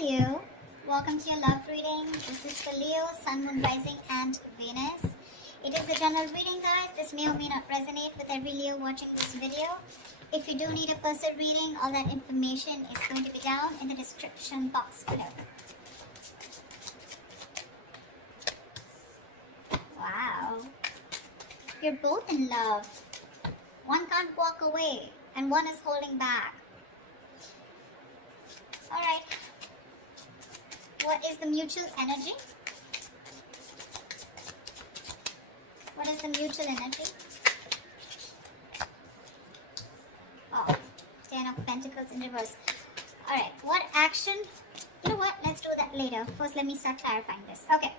Leo, welcome to your love reading. This is for Leo, Sun, Moon, Rising and Venus. It is a general reading, guys. This may or may not resonate with every Leo watching this video. If you do need a personal reading, all that information is going to be down in the description box below. Wow. You're both in love. One can't walk away and one is holding back. Alright. What is the mutual energy? What is the mutual energy? Oh, 10 of Pentacles in reverse. Alright, what action? You know what? Let's do that later. First, let me start clarifying this. Okay.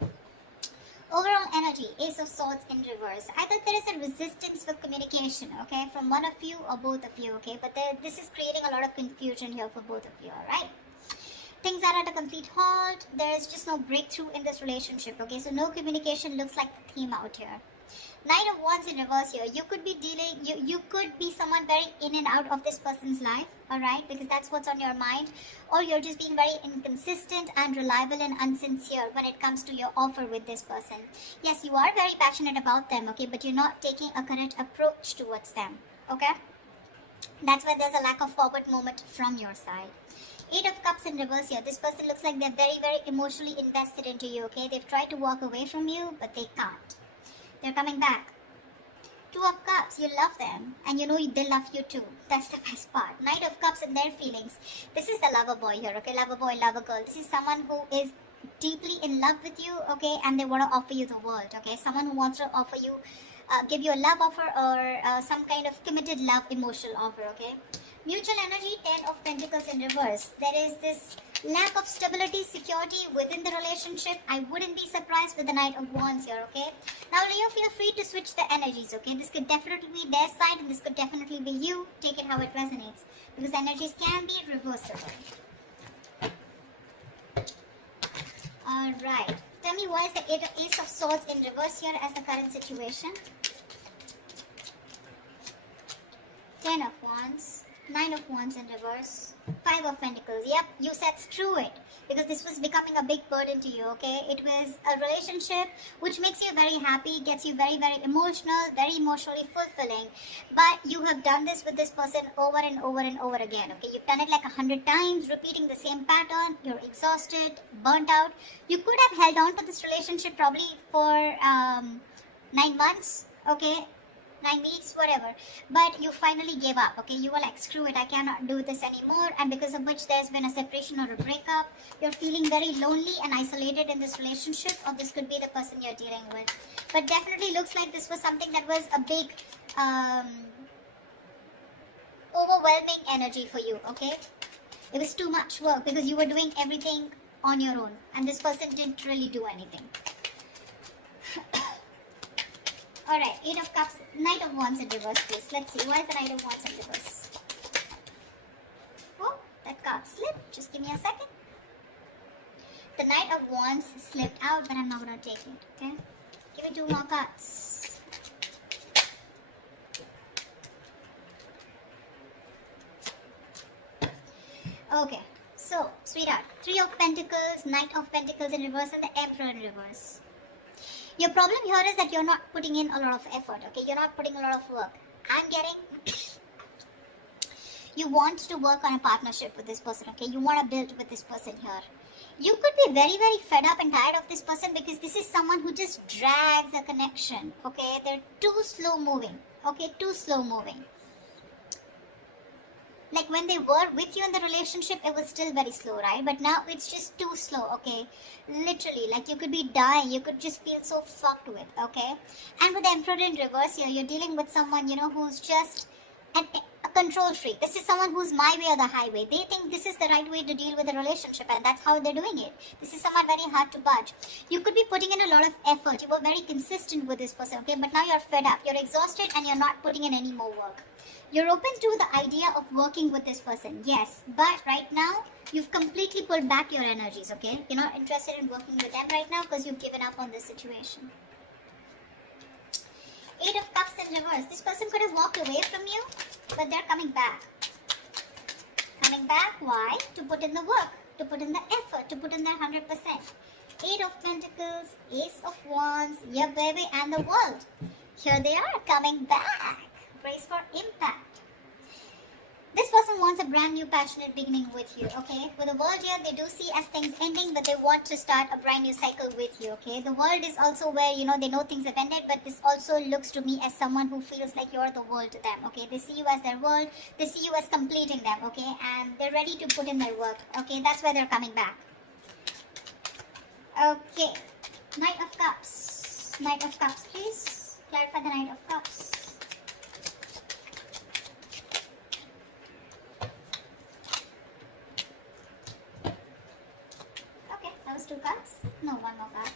Overall energy, Ace of Swords in reverse. Either there is a resistance for communication, okay, from one of you or both of you, okay, but this is creating a lot of confusion here for both of you, alright? Things are at a complete halt. There is just no breakthrough in this relationship, okay, so no communication looks like the theme out here. Knight of Wands in reverse here. You could be dealing, you could be someone very in and out of this person's life, alright, because that's what's on your mind, or you're just being very inconsistent, unreliable and unsincere when it comes to your offer with this person. Yes, you are very passionate about them, okay, but you're not taking a correct approach towards them, okay? That's why there's a lack of forward movement from your side. 8 of Cups in reverse here. This person looks like they're very, very emotionally invested into you, okay? They've tried to walk away from you, but they can't. They're coming back. 2 of Cups, you love them and you know they love you too. That's the best part. Knight of Cups and their feelings. This is the lover boy here, okay? Lover boy, lover girl. This is someone who is deeply in love with you, okay? And they want to offer you the world, okay? Someone who wants to offer you, give you a love offer or some kind of committed love emotional offer, okay? Mutual energy, 10 of Pentacles in reverse. There is this lack of stability, security within the relationship. I wouldn't be surprised with the Knight of Wands here, okay? Now, Leo, feel free to switch the energies, okay? This could definitely be their side and this could definitely be you. Take it how it resonates. Because energies can be reversible. Alright. Tell me why is the Ace of Swords in reverse here as the current situation? 10 of Wands. 9 of Wands in reverse. 5 of Pentacles. Yep, you said screw it. Because this was becoming a big burden to you, okay? It was a relationship which makes you very happy, gets you very, very emotional, very emotionally fulfilling. But you have done this with this person over and over and over again, okay? You've done it like 100 times, repeating the same pattern. You're exhausted, burnt out. You could have held on to this relationship probably for 9 months, okay? 9 weeks, whatever, but you finally gave up, okay? You were like, screw it, I cannot do this anymore, and because of which there's been a separation or a breakup. You're feeling very lonely and isolated in this relationship, or this could be the person you're dealing with. But definitely looks like this was something that was a big overwhelming energy for you, okay? It was too much work because you were doing everything on your own and this person didn't really do anything. Alright, 8 of Cups, Knight of Wands in reverse, please. Let's see, why is the Knight of Wands in reverse? Oh, that card slipped. Just give me a second. The Knight of Wands slipped out, but I'm not going to take it, okay? Give me 2 more cards. Okay, so, sweetheart, 3 of Pentacles, Knight of Pentacles in reverse, and the Emperor in reverse. Your problem here is that you're not putting in a lot of effort, okay? You're not putting a lot of work. I'm getting... you want to work on a partnership with this person, okay? You want to build with this person here. You could be very, very fed up and tired of this person because this is someone who just drags a connection, okay? They're too slow moving, okay? Too slow moving. Like when they were with you in the relationship, it was still very slow, right? But now it's just too slow, okay? Literally, like you could be dying. You could just feel so fucked with, okay? And with the Emperor in reverse here, you're dealing with someone, you know, who's just a control freak. This is someone who's my way or the highway. They think this is the right way to deal with a relationship and that's how they're doing it. This is someone very hard to budge. You could be putting in a lot of effort. You were very consistent with this person, okay? But now you're fed up. You're exhausted and you're not putting in any more work. You're open to the idea of working with this person, yes. But right now, you've completely pulled back your energies, okay? You're not interested in working with them right now because you've given up on this situation. 8 of Cups in reverse. This person could have walked away from you, but they're coming back. Coming back, why? To put in the work, to put in the effort, to put in their 100%. Eight of Pentacles, Ace of Wands, yeah baby, and the World. Here they are coming back. Brace for impact. This person wants a brand new passionate beginning with you, okay? With the World here, they do see as things ending, but they want to start a brand new cycle with you, okay? The World is also where, they know things have ended, but this also looks to me as someone who feels like you're the world to them, okay? They see you as their world, they see you as completing them, okay? And they're ready to put in their work, okay? That's where they're coming back. Okay, Knight of Cups. Knight of Cups, please. Clarify the Knight of Cups. That was 2 cards? No, 1 more card.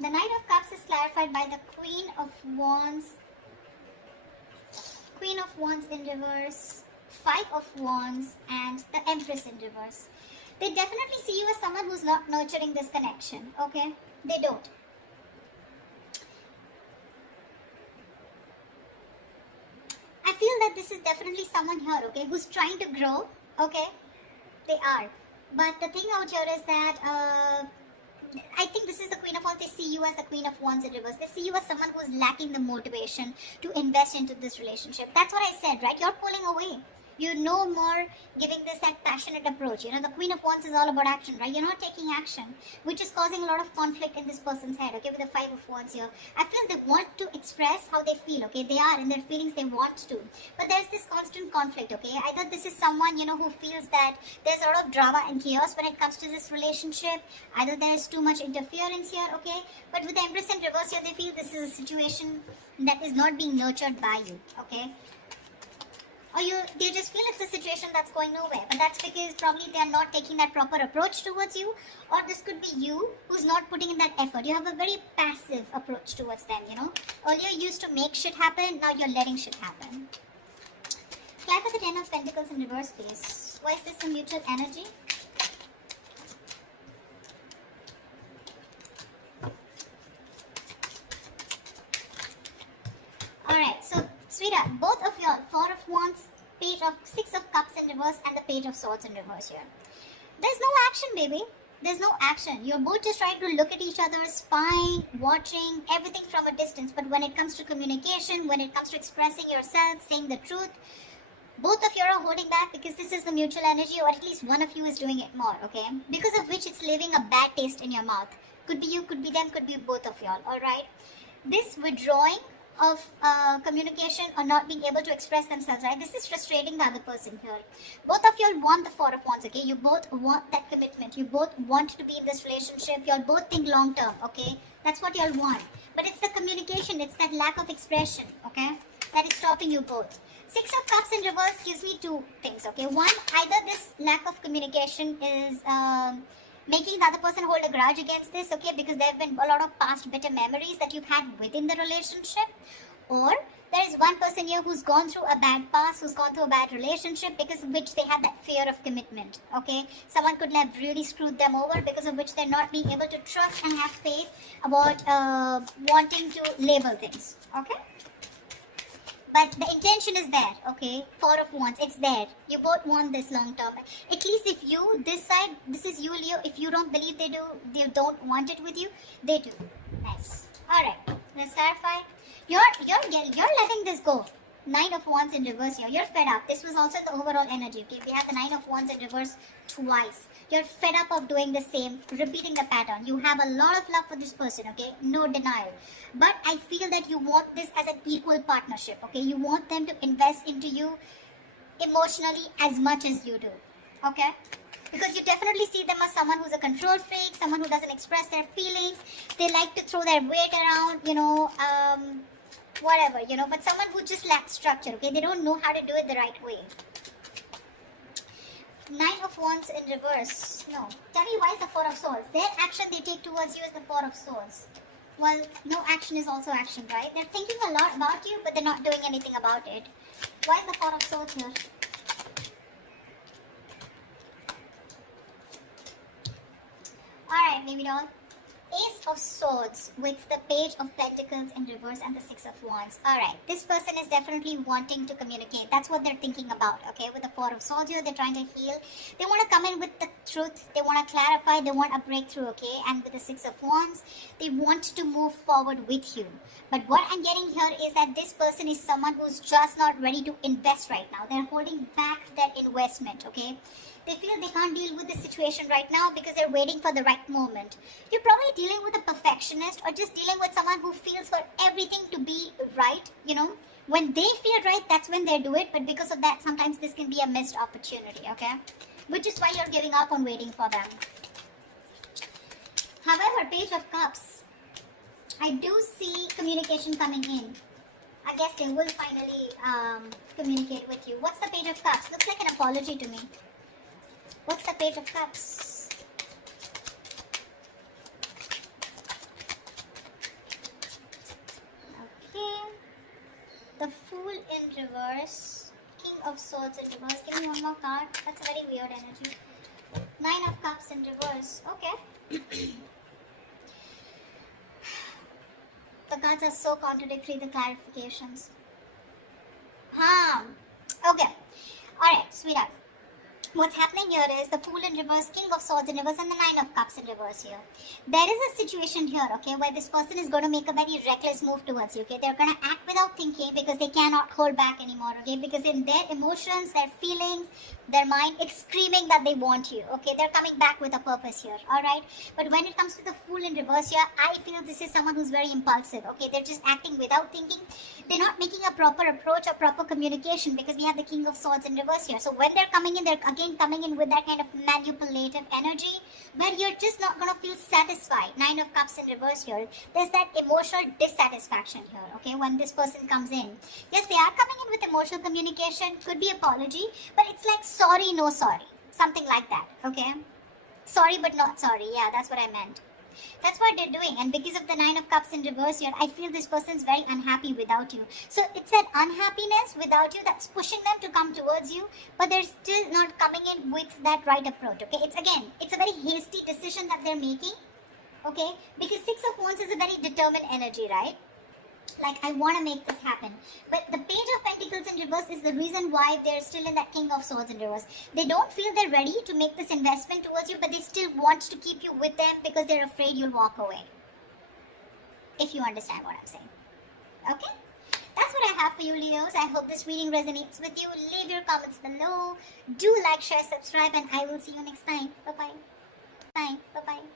The Knight of Cups is clarified by the Queen of Wands. Queen of Wands in reverse, 5 of Wands, and the Empress in reverse. They definitely see you as someone who's not nurturing this connection, okay? They don't. I feel that this is definitely someone here, okay, who's trying to grow. Okay, they are. But the thing out here is that I think this is the Queen of Wands. They see you as the Queen of Wands in reverse. They see you as someone who's lacking the motivation to invest into this relationship. That's what I said, right? You're pulling away. You're no more giving this that passionate approach. The Queen of Wands is all about action, right? You're not taking action, which is causing a lot of conflict in this person's head, okay, with the 5 of Wands here. I feel they want to express how they feel, okay? They are in their feelings, they want to. But there's this constant conflict, okay? Either this is someone, who feels that there's a lot of drama and chaos when it comes to this relationship. Either there's too much interference here, okay? But with the Empress in reverse here, they feel this is a situation that is not being nurtured by you, okay? Or they just feel it's a situation that's going nowhere. But that's because probably they are not taking that proper approach towards you. Or this could be you who's not putting in that effort. You have a very passive approach towards them, Earlier you used to make shit happen, now you're letting shit happen. Clarify the 10 of Pentacles in reverse, please. Why is this a mutual energy? Alright, so sweetheart, both of y'all, 4 of Wands, Page of 6 of Cups in reverse, and the Page of Swords in reverse here. There's no action, baby. There's no action. You're both just trying to look at each other, spying, watching, everything from a distance. But when it comes to communication, when it comes to expressing yourself, saying the truth, both of you are holding back because this is the mutual energy, or at least one of you is doing it more, okay? Because of which it's leaving a bad taste in your mouth. Could be you, could be them, could be both of y'all, alright? This withdrawing of communication or not being able to express themselves, right? This is frustrating the other person here. Both of y'all want the 4 of Wands, okay? You both want that commitment. You both want to be in this relationship. Y'all both think long term, okay? That's what y'all want. But it's the communication, it's that lack of expression, okay? That is stopping you both. 6 of Cups in reverse gives me 2 things, okay? One, either this lack of communication is making the other person hold a grudge against this, okay, because there have been a lot of past bitter memories that you've had within the relationship, or there is one person here who's gone through a bad past, who's gone through a bad relationship, because of which they have that fear of commitment, okay? Someone could have really screwed them over, because of which they're not being able to trust and have faith about wanting to label things, okay? But the intention is there, okay? 4 of Wands, it's there. You both want this long term. At least if you, this side, this is you, Leo. If you don't believe they don't want it with you, they do. Nice. Alright, let's clarify. You're letting this go. 9 of Wands in reverse here. You're fed up. This was also the overall energy, okay? We have the 9 of Wands in reverse twice. You're fed up of doing the same, repeating the pattern. You have a lot of love for this person, okay? No denial. But I feel that you want this as an equal partnership, okay? You want them to invest into you emotionally as much as you do, okay? Because you definitely see them as someone who's a control freak, someone who doesn't express their feelings. They like to throw their weight around, whatever, but someone who just lacks structure, okay? They don't know how to do it the right way. 9 of Wands in reverse. No. Tell me, why is the 4 of Swords? Their action they take towards you is the 4 of Swords. Well, no action is also action, right? They're thinking a lot about you, but they're not doing anything about it. Why is the 4 of Swords here? Alright, baby doll. Ace of Swords with the Page of Pentacles in reverse and the Six of Wands. Alright, this person is definitely wanting to communicate. That's what they're thinking about, okay? With the Four of Swords here, they're trying to heal. They want to come in with the truth. They want to clarify. They want a breakthrough, okay? And with the Six of Wands, they want to move forward with you. But what I'm getting here is that this person is someone who's just not ready to invest right now. They're holding back their investment, okay? They feel they can't deal with the situation right now because they're waiting for the right moment. You're probably dealing with a perfectionist or just dealing with someone who feels for everything to be right, you know. When they feel right, that's when they do it. But because of that, sometimes this can be a missed opportunity, okay? Which is why you're giving up on waiting for them. However, Page of Cups, I do see communication coming in. I guess they will finally communicate with you. What's the Page of Cups? Looks like an apology to me. What's the Page of Cups? Okay. The Fool in reverse. King of Swords in reverse. Give me one more card. That's a very weird energy. Nine of Cups in reverse. Okay. The cards are so contradictory, the clarifications. Okay. Alright, sweetheart. What's happening here is the Fool in reverse, King of Swords in reverse, and the Nine of Cups in reverse here. There is a situation here, okay, where this person is going to make a very reckless move towards you, okay. They're going to act without thinking because they cannot hold back anymore, okay. Because in their emotions, their feelings, their mind, it's screaming that they want you, okay. They're coming back with a purpose here, alright. But when it comes to the Fool in reverse here, I feel this is someone who's very impulsive, okay. They're just acting without thinking. They're not making a proper approach or proper communication because we have the King of Swords in reverse here. So when they're coming in, they're again coming in with that kind of manipulative energy where you're just not going to feel satisfied. Nine of Cups in reverse here. There's that emotional dissatisfaction here, okay, when this person comes in. Yes, they are coming in with emotional communication, could be apology, but it's like sorry, no sorry. Something like that, okay? Sorry but not sorry. Yeah, that's what I meant. That's what they're doing, and because of the Nine of Cups in reverse here, I feel this person's very unhappy without you. So it's that unhappiness without you that's pushing them to come towards you, but they're still not coming in with that right approach, okay? It's a very hasty decision that they're making, okay? Because Six of Wands is a very determined energy, right? Like, I want to make this happen. But the Page of Pentacles in reverse is the reason why they're still in that King of Swords in reverse. They don't feel they're ready to make this investment towards you, but they still want to keep you with them because they're afraid you'll walk away. If you understand what I'm saying. Okay? That's what I have for you, Leos. I hope this reading resonates with you. Leave your comments below. Do like, share, subscribe, and I will see you next time. Bye-bye. Bye. Bye-bye.